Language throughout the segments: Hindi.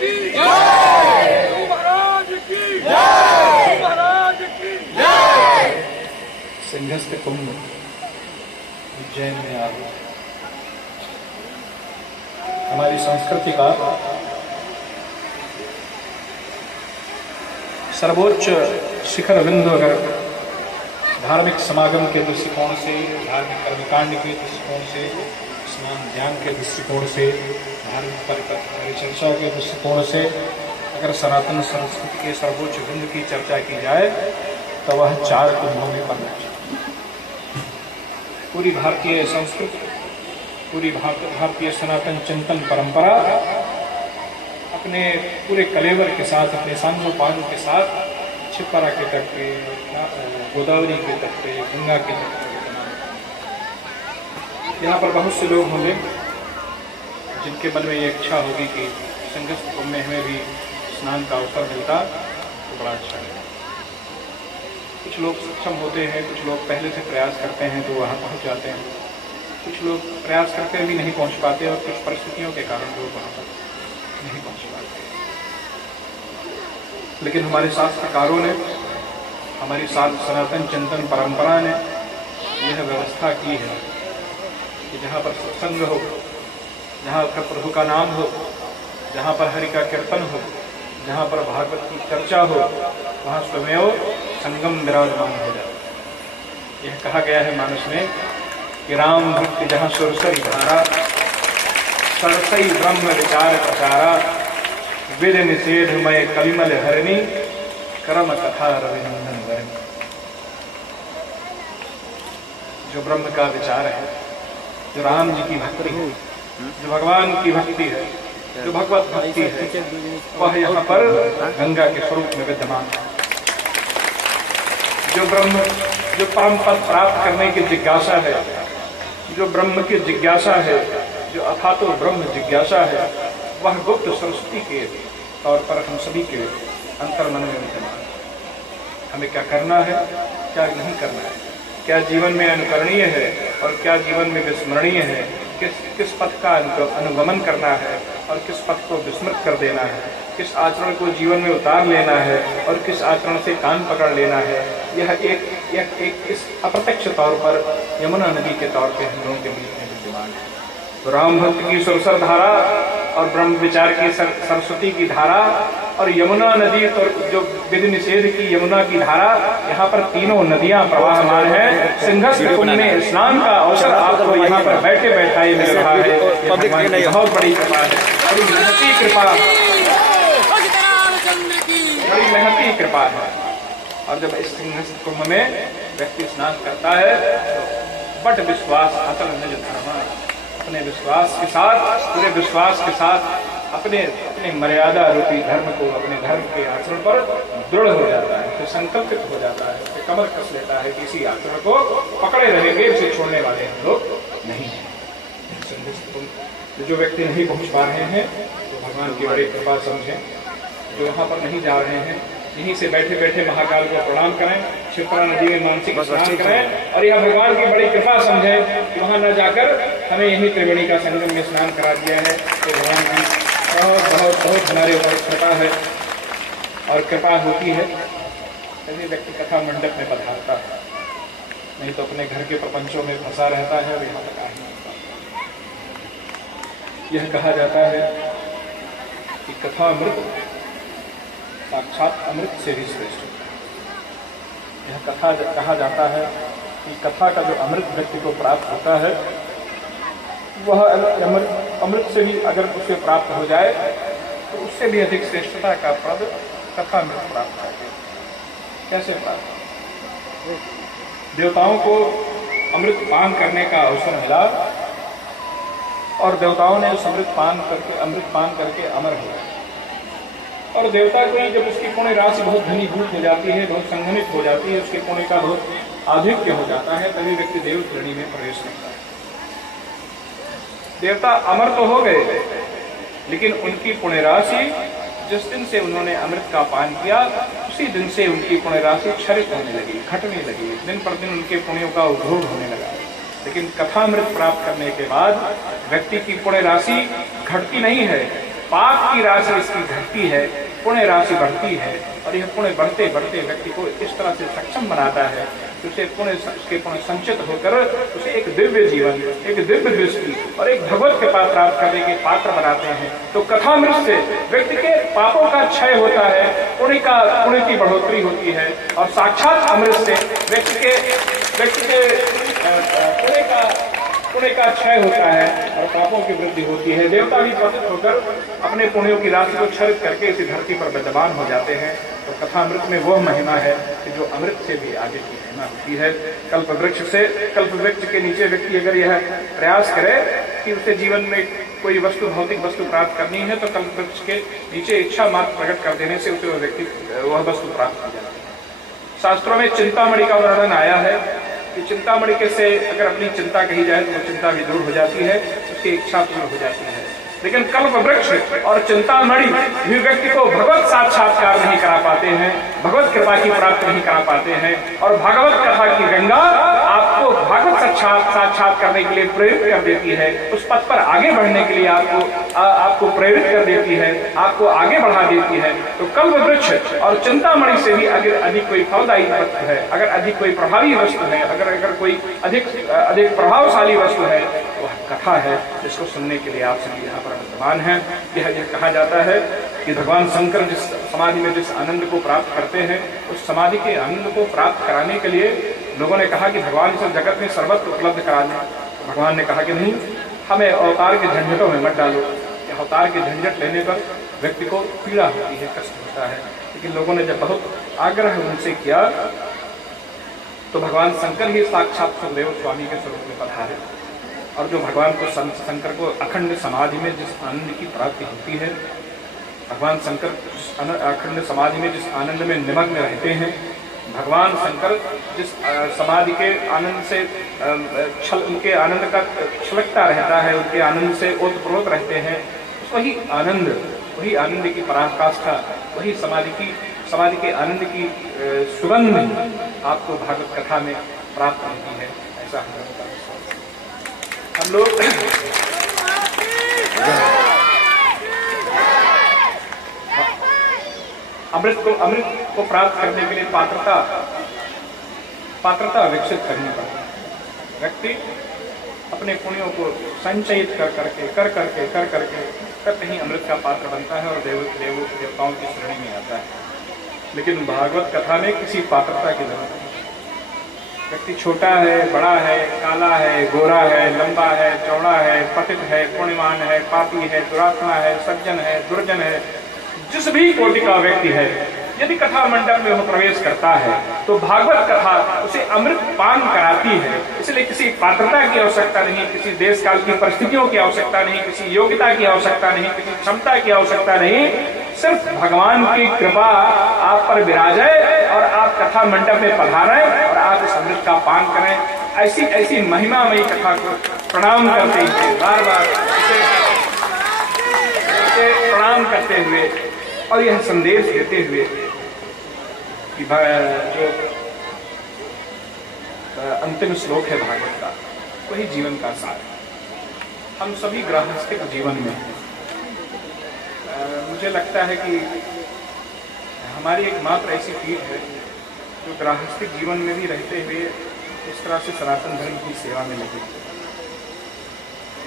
की जय, गुरु महाराज की जय, गुरु महाराज की जय। सिंहस्थ कुंभ उज्जैन में आ गया। हमारी संस्कृति का सर्वोच्च शिखर बिंदु अगर धार्मिक समागम के दृष्टिकोण से, धार्मिक कर्मकांड के दृष्टिकोण से, स्नान ध्यान के दृष्टिकोण से, धार्मिक परिचर्चा के दृष्टिकोण से अगर सनातन संस्कृति के सर्वोच्च बिंदु की चर्चा की जाए तो वह 4 कुंभों में पड़ना चाहिए। पूरी भारतीय संस्कृति, पूरी भारतीय सनातन चिंतन परंपरा अपने पूरे कलेवर के साथ, अपने सांगोपांग के साथ छिपरा के तट पे, गोदावरी के तट पे, गंगा के तट पे यहाँ पर बहुत से लोग होंगे जिनके मन में ये इच्छा होगी कि सिंहस्थ कुंभ में हमें भी स्नान का अवसर मिलता तो बड़ा अच्छा है। कुछ लोग सक्षम होते हैं, कुछ लोग पहले से प्रयास करते हैं तो वहाँ पहुँच जाते हैं, कुछ लोग प्रयास करके भी नहीं पहुँच पाते और कुछ परिस्थितियों के कारण लोग वहाँ पर नहीं पहुँच पाते। लेकिन हमारे शास्त्रकारों ने, हमारी सनातन चिंतन परंपरा ने यह व्यवस्था की है कि जहाँ पर सत्संग हो, जहाँ पर प्रभु का नाम हो, जहाँ पर हरि का कीर्तन हो, जहाँ पर भागवत की चर्चा हो, वहाँ स्वमेव संगम विराजमान हो जाए। यह कहा गया है मानस में कि राम भक्ति जहाँ सुरसरी धारा, सरसई ब्रह्म विचार प्रचारा, विद निषेधमय कलिमल हरणी, कर्म कथा रविनंदन वरणी। जो ब्रह्म का विचार है, जो राम जी की भक्ति है, जो भगवान की भक्ति है, जो भगवत भक्ति है, वह यहाँ पर गंगा के स्वरूप में विद्यमान है। जो परम पद प्राप्त करने की जिज्ञासा है, जो ब्रह्म की जिज्ञासा है, जो अथातो ब्रह्म जिज्ञासा है, वह गुप्त सरस्वती के तौर पर हम सभी के अंतर्मन में विद्यमान है। हमें क्या करना है, क्या नहीं करना है, क्या जीवन में अनुकरणीय है और क्या जीवन में विस्मरणीय है, किस पथ का अनुगमन करना है और किस पथ को विस्मृत कर देना है, किस आचरण को जीवन में उतार लेना है और किस आचरण से कान पकड़ लेना है, यह एक इस अप्रत्यक्ष तौर पर यमुना नदी के तौर पे हम लोगों के बीच में विद्यमान है। तो राम भक्त की सुरसर धारा और ब्रह्म विचार की सरस्वती की धारा और यमुना नदी और जो विधि निषेध की यमुना की धारा, यहाँ पर तीनों नदियां प्रवाहमान है। सिंहस्थ कुंभ में स्नान का अवसर आपको यहाँ पर बैठे बैठाए मिल रहा है। बहुत बड़ी कृपा है, बड़ी महती कृपा, बड़ी महती कृपा है। और जब इस सिंहस्थ कुंभ में व्यक्ति स्नान करता है तो बट विश्वास अचल निज धर्म, अपने विश्वास के साथ, पूरे विश्वास के साथ अपने मर्यादा रूपी धर्म को, अपने धर्म के आचरण पर दृढ़ हो जाता है, तो संकल्पित हो जाता है, तो कमर कस लेता है कि इसी आचरण को पकड़े रहेंगे, इसे छोड़ने वाले हम लोग नहीं हैं। जो व्यक्ति नहीं पहुंच पा रहे हैं तो भगवान की बड़ी कृपा समझें। जो वहाँ पर नहीं जा रहे हैं, यहीं से बैठे बैठे महाकाल को प्रणाम करें, शिप्रा नदी में मानसिक स्नान करें और यह भगवान की बड़ी कृपा समझें कि वहाँ न जाकर हमें यही त्रिवेणी का संगम में स्नान करा दिया है। तो भगवान की बहुत बहुत बहुत हमारे ऊपर कृपा है और कृपा होती है यदि व्यक्ति कथा मंडप में पधारता है, नहीं तो अपने घर के प्रपंचों में फंसा रहता है और यहाँ तक आ ही नहीं पाता। यह कहा जाता है कि कथा अमृत साक्षात अमृत से भी श्रेष्ठ होता है। यह कथा कहा जाता है कि कथा का जो अमृत व्यक्ति को प्राप्त होता है, वह अमृत से भी अगर उसे प्राप्त हो जाए तो उससे भी अधिक श्रेष्ठता का पद कथा अमृत प्राप्त है। कैसे प्राप्त? देवताओं को अमृत पान करने का अवसर मिला और देवताओं ने उस अमृत पान करके अमर हो गए। और देवता को जब उसकी पुण्य राशि बहुत घनीभूत हो जाती है, बहुत संघनित हो जाती है, उसके पुण्य का बहुत आधिक्य हो जाता है, तभी व्यक्ति देव श्रेणी में प्रवेश करता है। देवता अमर तो हो गए, लेकिन उनकी पुण्य राशि जिस दिन से उन्होंने अमृत का पान किया, उसी दिन से उनकी पुण्य राशि क्षरित होने लगी, घटने लगी, दिन पर दिन उनके पुण्यों का उपभोग होने लगा। लेकिन कथामृत प्राप्त करने के बाद व्यक्ति की पुण्य राशि घटती नहीं है, पाप की राशि इसकी घटती है, पुण्य राशि बढ़ती है, और यह पुण्य बढ़ते बढ़ते व्यक्ति को इस तरह से सक्षम बनाता है कि उसे पुण्य संचित होकर उसे एक दिव्य जीवन, एक दिव्य दृष्टि और एक भगवत कृपा प्राप्त करने के पात्र बनाते हैं। तो कथामृत से व्यक्ति के पापों का क्षय होता है, पुण्य की बढ़ोतरी होती है, और साक्षात अमृत से व्यक्ति के पुण्य का क्षय होता है और पापों की वृद्धि होती है। देवता भी प्रसन्न होकर अपने पुण्यों की राशि को क्षरित करके इसी धरती पर विद्यमान हो जाते हैं। तो कथामृत में वह महिमा है कि जो अमृत से भी आगे की महिमा होती है। कल्प वृक्ष के नीचे व्यक्ति अगर यह प्रयास करे कि उसे जीवन में कोई वस्तु, भौतिक वस्तु प्राप्त करनी है, तो कल्प वृक्ष के नीचे इच्छा मात्र प्रकट कर देने से उसे वह वस्तु प्राप्त हो जाती है। शास्त्रों में चिंतामणि का वर्णन आया है कि चिंतामणि के से अगर अपनी चिंता कही जाए तो चिंता भी दूर हो जाती है, उसकी इच्छा पूर्ण हो जाती है। लेकिन कल्प वृक्ष और चिंतामणि भी व्यक्ति को भगवत साक्षात्कार नहीं करा पाते हैं, भगवत कृपा की प्राप्ति नहीं करा पाते हैं। और भागवत कथा की गंगा आपको भागवत साक्षात करने के लिए प्रेरित कर देती है, उस पथ पर आगे बढ़ने के लिए आपको प्रेरित कर देती है, आपको आगे बढ़ा देती है। तो कल्प वृक्ष और चिंतामणि से भी अगर अधिक कोई फलदायी वस्तु है, अगर अधिक कोई प्रभावी वस्तु है, अगर कोई अधिक प्रभावशाली वस्तु है, तो वह कथा है, जिसको सुनने के लिए आप सभी यहाँ पर विद्यमान हैं। यह कहा जाता है कि भगवान शंकर जिस समाधि में जिस आनंद को प्राप्त करते हैं, उस समाधि के आनंद को प्राप्त कराने के लिए लोगों ने कहा कि भगवान इस जगत में सर्वत्र उपलब्ध करा दें। तो भगवान ने कहा कि नहीं, हमें अवतार के झंझटों में मत डालो। अवतार के झंझट लेने पर व्यक्ति को पीड़ा होती है, कष्ट होता है। लेकिन लोगों ने जब बहुत आग्रह उनसे किया तो भगवान शंकर ही साक्षात सुखदेव स्वामी के स्वरूप में पधारे, और जो भगवान को शंकर को अखंड समाधि में जिस आनंद की प्राप्ति होती है, भगवान शंकर अखंड समाधि में जिस आनंद में निमग्न रहते हैं, भगवान शंकर जिस समाधि के आनंद से उनके आनंद का छलकता रहता है, उनके आनंद से ओतप्रोत रहते हैं, वही आनंद की पराकाष्ठा, वही समाधि के आनंद की सुगंध आपको भागवत कथा में प्राप्त होती है। ऐसा हम लोग अमृत को प्राप्त करने के लिए पात्रता विकसित करनी पड़ती है। व्यक्ति अपने पुण्यों को संचयित कर करके कहीं अमृत का पात्र बनता है और देवताओं की श्रेणी में आता है। लेकिन भागवत कथा में किसी पात्रता की जरूरत नहीं। व्यक्ति छोटा है, बड़ा है, काला है, गोरा है, लंबा है, चौड़ा है, पतित है, पुण्यवान है, पापी है, दुरात्मा है, सज्जन है, दुर्जन है, जिस भी कोटि का व्यक्ति है, यदि कथा मंडप में वो प्रवेश करता है तो भागवत कथा उसे अमृत पान कराती है। इसलिए किसी पात्रता की आवश्यकता नहीं, किसी देश काल की परिस्थितियों की आवश्यकता नहीं, किसी योग्यता की आवश्यकता नहीं, किसी क्षमता की आवश्यकता नहीं। सिर्फ भगवान की कृपा आप पर विराजे और आप कथा मंडप में पधारें और आप इस अमृत का पान करें। ऐसी महिमामयी कथा को प्रणाम करते हुए, बार बार उसे प्रणाम करते हुए और यह संदेश देते हुए कि जो अंतिम श्लोक है भागवत का, वही जीवन का सार है। हम सभी गृहस्थिक जीवन में मुझे लगता है कि हमारी एकमात्र ऐसी पीढ़ है जो गृहस्थिक जीवन में भी रहते हुए इस तरह से सनातन धर्म की सेवा में लगी।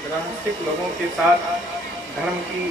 गृहस्थिक लोगों के साथ धर्म की